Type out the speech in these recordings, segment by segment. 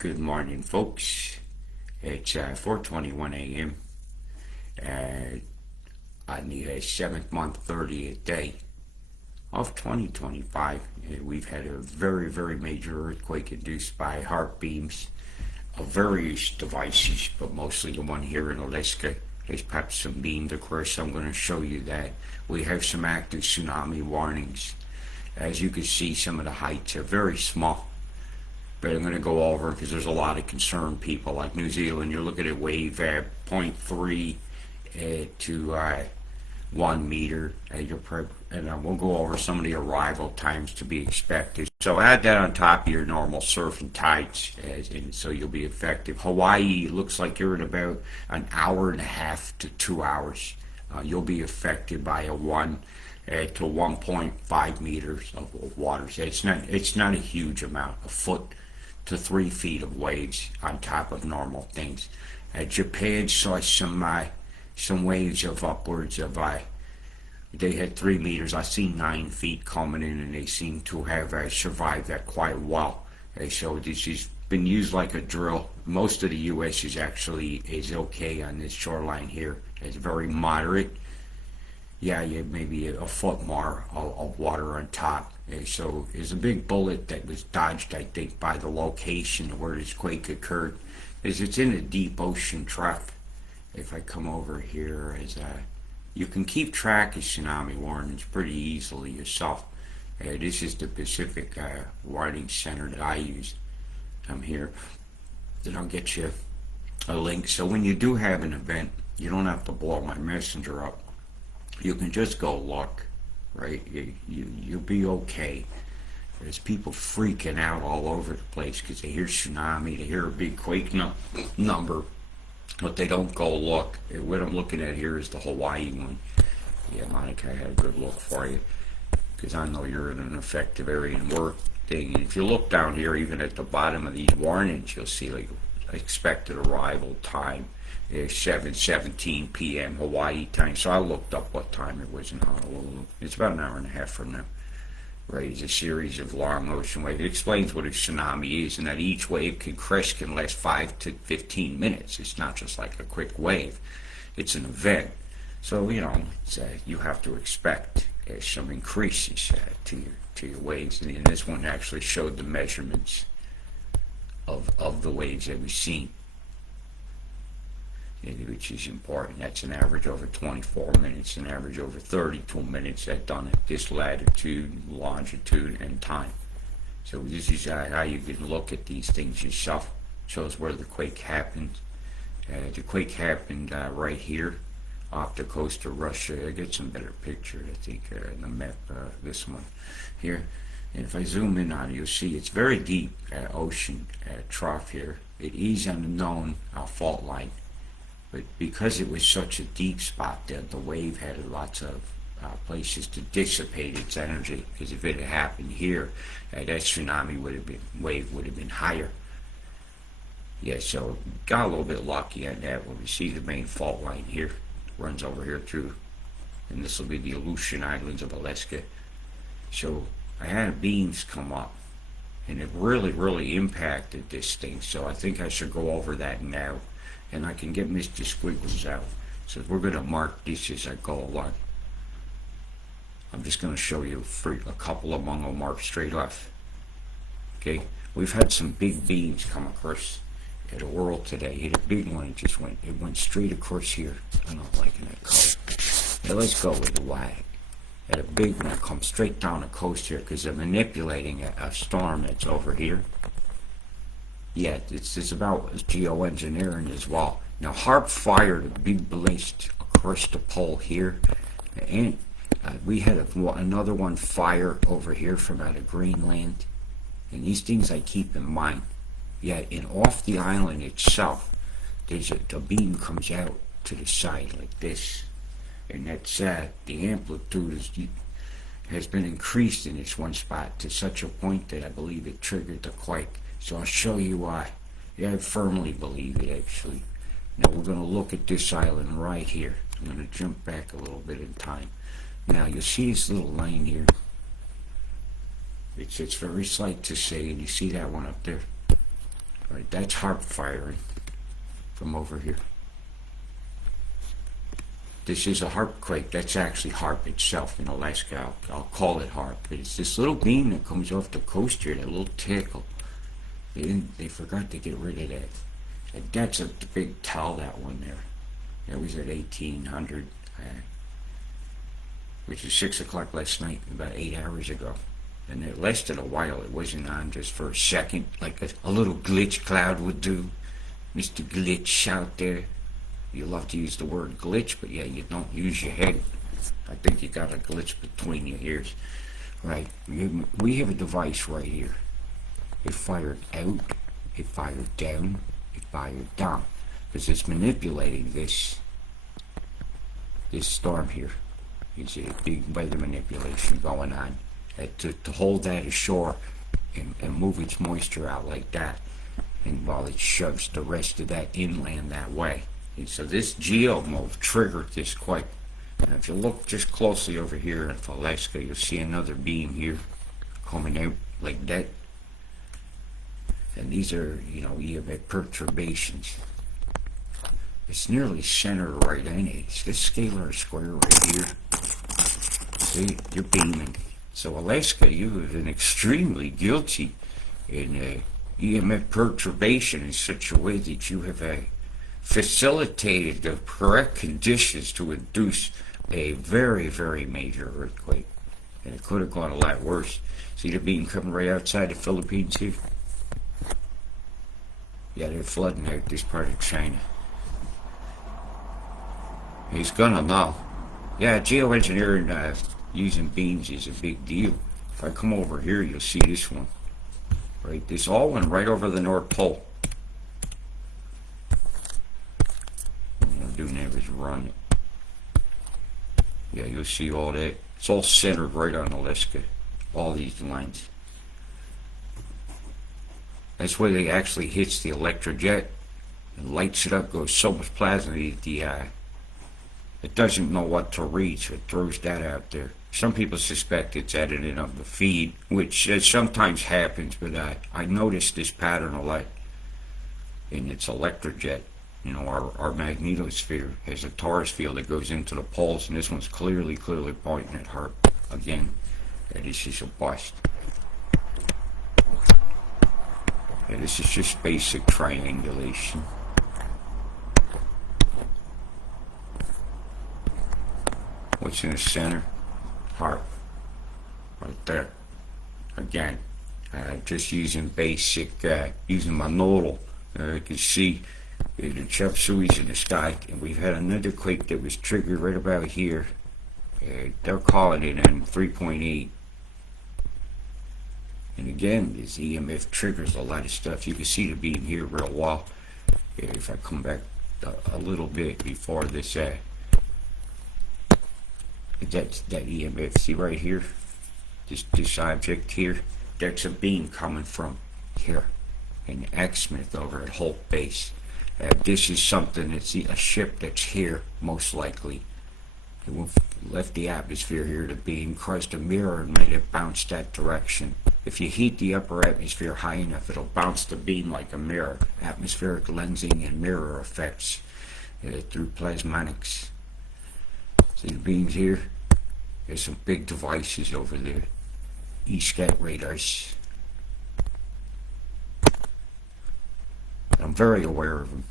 Good morning, folks. It's 4:21 a.m. On the 7th month, 30th day of 2025. We've had a very, very major earthquake induced by Haaarp beams of various devices, but mostly the one here in Alaska has popped some beamed. Of course, I'm going to show you that. We have some active tsunami warnings. As you can see, some of the heights are very small. But I'm going to go over because there's a lot of concerned people like New Zealand. You're looking at wave at 0.3 to 1 meter. And we'll go over some of the arrival times to be expected. So add that on top of your normal surf and tides, and so you'll be effective. Hawaii looks like you're at about an hour and a half to 2 hours. You'll be affected by a 1 to 1.5 meters of water. So it's not a huge amount, a foot to 3 feet of waves on top of normal things. Japan saw some waves of upwards of they had 3 meters. I see 9 feet coming in, and they seem to have survived that quite well. So this has been used like a drill. Most of the U.S. is okay on this shoreline here. It's very moderate. Yeah, maybe a foot more of water on top. So there's a big bullet that was dodged, I think, by the location where this quake occurred. It's in a deep ocean trough. If I come over here, you can keep track of tsunami warnings pretty easily yourself. This is the Pacific Warning Center that I use. I'm here. Then I'll get you a link. So when you do have an event, you don't have to blow my messenger up. You can just go look, right? You'll be okay. There's people freaking out all over the place because they hear tsunami, they hear a big quake number, but they don't go look. What I'm looking at here is the Hawaii one. Yeah, Monica, I had a good look for you because I know you're in an effective area and work thing. And if you look down here, even at the bottom of these warnings, you'll see like expected arrival time. 7:17 p.m. Hawaii time. So I looked up what time it was in Honolulu. It's about an hour and a half from now. Right, it's a series of long ocean waves. It explains what a tsunami is, and that each wave can last 5 to 15 minutes. It's not just like a quick wave. It's an event. So you have to expect some increases to your waves. And this one actually showed the measurements of the waves that we've seen, which is important. That's an average over 24 minutes, an average over 32 minutes. That's done at this latitude, longitude, and time. So this is how you can look at these things yourself. Shows where the quake happened. The quake happened right here off the coast of Russia. I get some better picture, I think, in the map, this one here. And if I zoom in on it, you'll see it's very deep ocean trough here. It is on the known fault line. But because it was such a deep spot there, the wave had lots of places to dissipate its energy. Because if it had happened here, that tsunami wave would have been higher. Yeah, so got a little bit lucky on that when we see the main fault line here. Runs over here too. And this will be the Aleutian Islands of Alaska. So I had beams come up. And it really, really impacted this thing. So I think I should go over that now. And I can get Mr. Squiggles out. So we're going to mark this as I go along. I'm just going to show you a couple of them. I'll mark straight off. Okay, we've had some big beams come across the world today. Hit a big one. It went straight across here. I don't like that color. Now let's go with the white. Had a big one come straight down the coast here because they're manipulating a storm that's over here. Yeah, it's about geoengineering as well. Now, Harp fired a big blast across the pole here, and we had another one fire over here from out of Greenland. And these things I keep in mind. Yeah, and off the island itself, there's a beam comes out to the side like this, and that's the amplitude has been increased in this one spot to such a point that I believe it triggered the quake. So I'll show you why. Yeah, I firmly believe it, actually. Now we're going to look at this island right here. I'm going to jump back a little bit in time. Now you'll see this little line here. It's very slight to say, and you see that one up there. Right, that's Haaarp firing from over here. This is a Haaarp Quake. That's actually Haaarp itself in Alaska. I'll call it Haaarp. But it's this little beam that comes off the coast here, that little tickle. They forgot to get rid of that. And that's a big towel, that one there. That was at 1800, which is 6 o'clock last night, about 8 hours ago. And it lasted a while. It wasn't on just for a second, like a little glitch cloud would do. Mr. Glitch out there. You love to use the word glitch, but yeah, you don't use your head. I think you got a glitch between your ears. Right, we have a device right here. It fired out, it fired down, it fired down. Because it's manipulating this storm here. You see a big weather manipulation going on. To hold that ashore and move its moisture out like that. And while it shoves the rest of that inland that way. And so this geomove triggered this quake. And if you look just closely over here in Alaska, you'll see another beam here coming out like that. And these are, EMF perturbations. It's nearly centered right in it. It's this scalar square right here. See, you're beaming. So Alaska, you have been extremely guilty in EMF perturbation in such a way that you have facilitated the correct conditions to induce a very, very major earthquake. And it could have gone a lot worse. See the beam coming right outside the Philippines here? Yeah, they're flooding out this part of China. He's gonna know. Yeah, geoengineering using beams is a big deal. If I come over here, you'll see this one. Right, this all went right over the North Pole. What I'm doing there is run it. Yeah, you'll see all that. It's all centered right on Alaska. All these lines. That's where they actually hits the Electrojet and lights it up, goes so much plasma that it doesn't know what to read, so it throws that out there. Some people suspect it's editing of the feed, which sometimes happens, but I noticed this pattern a lot in its Electrojet. Our magnetosphere has a torus field that goes into the poles, and this one's clearly pointing at Harp. Again, this is a bust. Yeah, this is just basic triangulation. What's in the center? Harp. Right there. Again, just using basic, using my nodal. You can see the chop suey's in the sky, and we've had another quake that was triggered right about here. They're calling it in 3.8. And again, this EMF triggers a lot of stuff. You can see the beam here real well. If I come back a little bit before this, that EMF, see right here, this object here, that's a beam coming from here in Exmouth over at Holt Base. This is something that's a ship that's here, most likely. It left the atmosphere here, the beam crossed a mirror and made it bounce that direction. If you heat the upper atmosphere high enough, it'll bounce the beam like a mirror. Atmospheric lensing and mirror effects through plasmonics. See the beams here? There's some big devices over there. ESCAT radars. I'm very aware of them.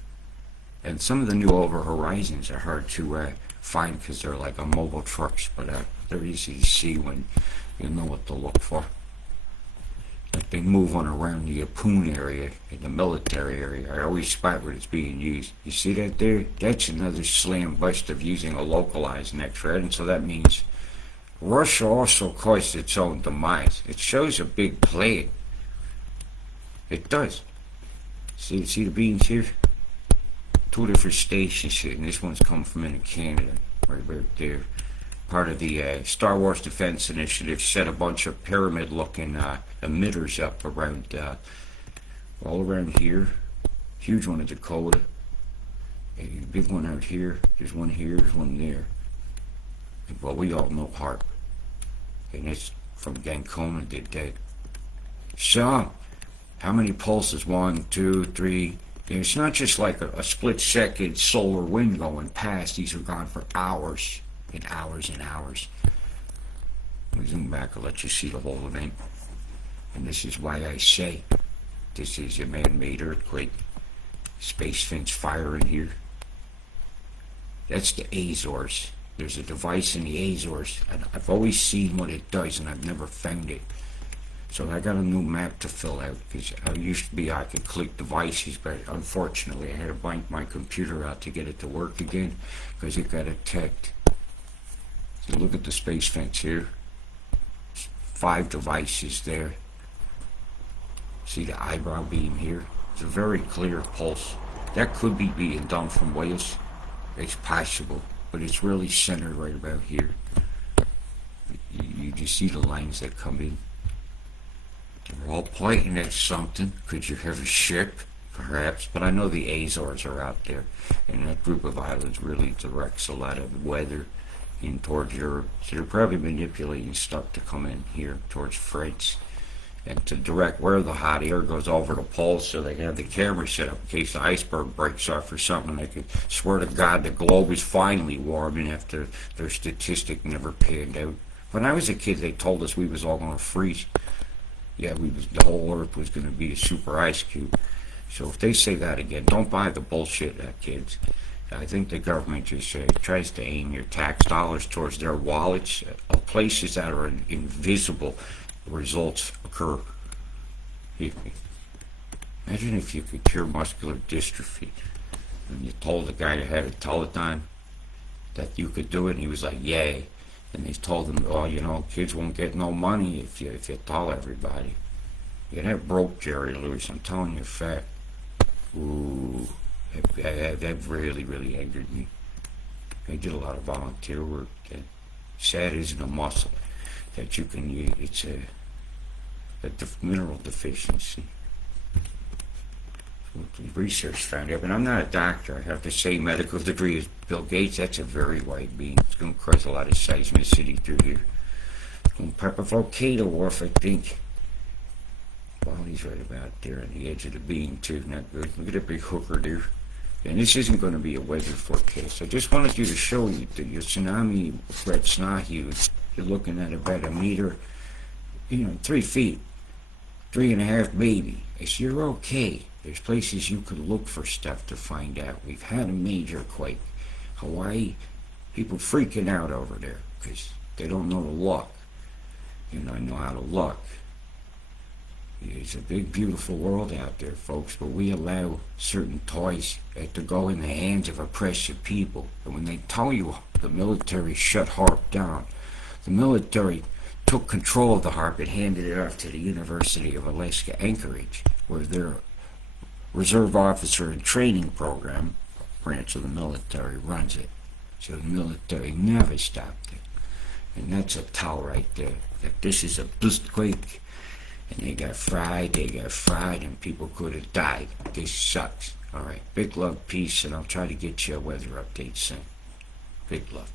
And some of the new over horizons are hard to find because they're like on mobile trucks, but they're easy to see when you know what to look for. Like they move on around the Apoon area, in the military area. I always spot where it's being used. You see that there? That's another slam bust of using a localized X-ray, and so that means Russia also caused its own demise. It shows a big play. It does. See the beams here? Two different stations here, and this one's coming from in Canada, right there. Part of the Star Wars Defense Initiative set a bunch of pyramid-looking emitters up around, all around here. Huge one in Dakota. A big one out here. There's one here. There's one there. Well, we all know Harp, and it's from Gankona did that. So, How many pulses? 1, 2, 3. It's not just like a split-second solar wind going past. These are gone for hours and hours and hours. Let me zoom back and let you see the whole event. And this is why I say this is a man-made earthquake. Space fence fire in here. That's the Azores. There's a device in the Azores, and I've always seen what it does, and I've never found it. So I got a new map to fill out, because I used to be I could click devices, but unfortunately I had to blank my computer out to get it to work again, because it got attacked. So look at the space fence here. 5 devices there. See the eyebrow beam here? It's a very clear pulse. That could be being done from Wales. It's possible, but it's really centered right about here. You just see the lines that come in. They're all pointing at something. Could you have a ship? Perhaps, but I know the Azores are out there, and that group of islands really directs a lot of weather in towards Europe. So they're probably manipulating stuff to come in here towards France, and to direct where the hot air goes over the poles, so they can have the camera set up in case the iceberg breaks off or something. They could swear to God the globe is finally warming after their statistic never panned out. When I was a kid, they told us we was all going to freeze. Yeah, the whole Earth was going to be a super ice cube. So if they say that again, don't buy the bullshit, kids. I think the government just tries to aim your tax dollars towards their wallets, places that are invisible. Results occur. Imagine if you could cure muscular dystrophy, and you told the guy that had a telethon that you could do it, and he was like, yay. And they told him, oh, you know, kids won't get no money if you tell everybody. Yeah, that broke Jerry Lewis, I'm telling you a fact. Ooh, that really, really angered me. I did a lot of volunteer work. SAD isn't a muscle that you can use. It's a mineral deficiency. Research found out, but I'm not a doctor. I have the same medical degree as Bill Gates. That's a very white beam. It's going to cause a lot of seismicity through here. It's going to pop a volcano off, I think. Well, he's right about there on the edge of the beam, too. Not good. Look at that big hooker there. And this isn't going to be a weather forecast. I just wanted you to show you that your tsunami threat's not huge. You're looking at about a meter, 3 feet, 3.5 maybe. So you're okay. There's places you could look for stuff to find out. We've had a major quake. Hawaii, people freaking out over there because they don't know the luck. I know how to luck. It's a big, beautiful world out there, folks, but we allow certain toys to go in the hands of oppressive people. And when they tell you the military shut Harp down, the military took control of the Harp and handed it off to the University of Alaska Anchorage, where their reserve officer and training program branch of the military runs it. So the military never stopped it. And that's a tell right there, that this is a earthquake, and they got fried, and people could have died. This sucks. Alright, big love, peace, and I'll try to get you a weather update soon. Big love.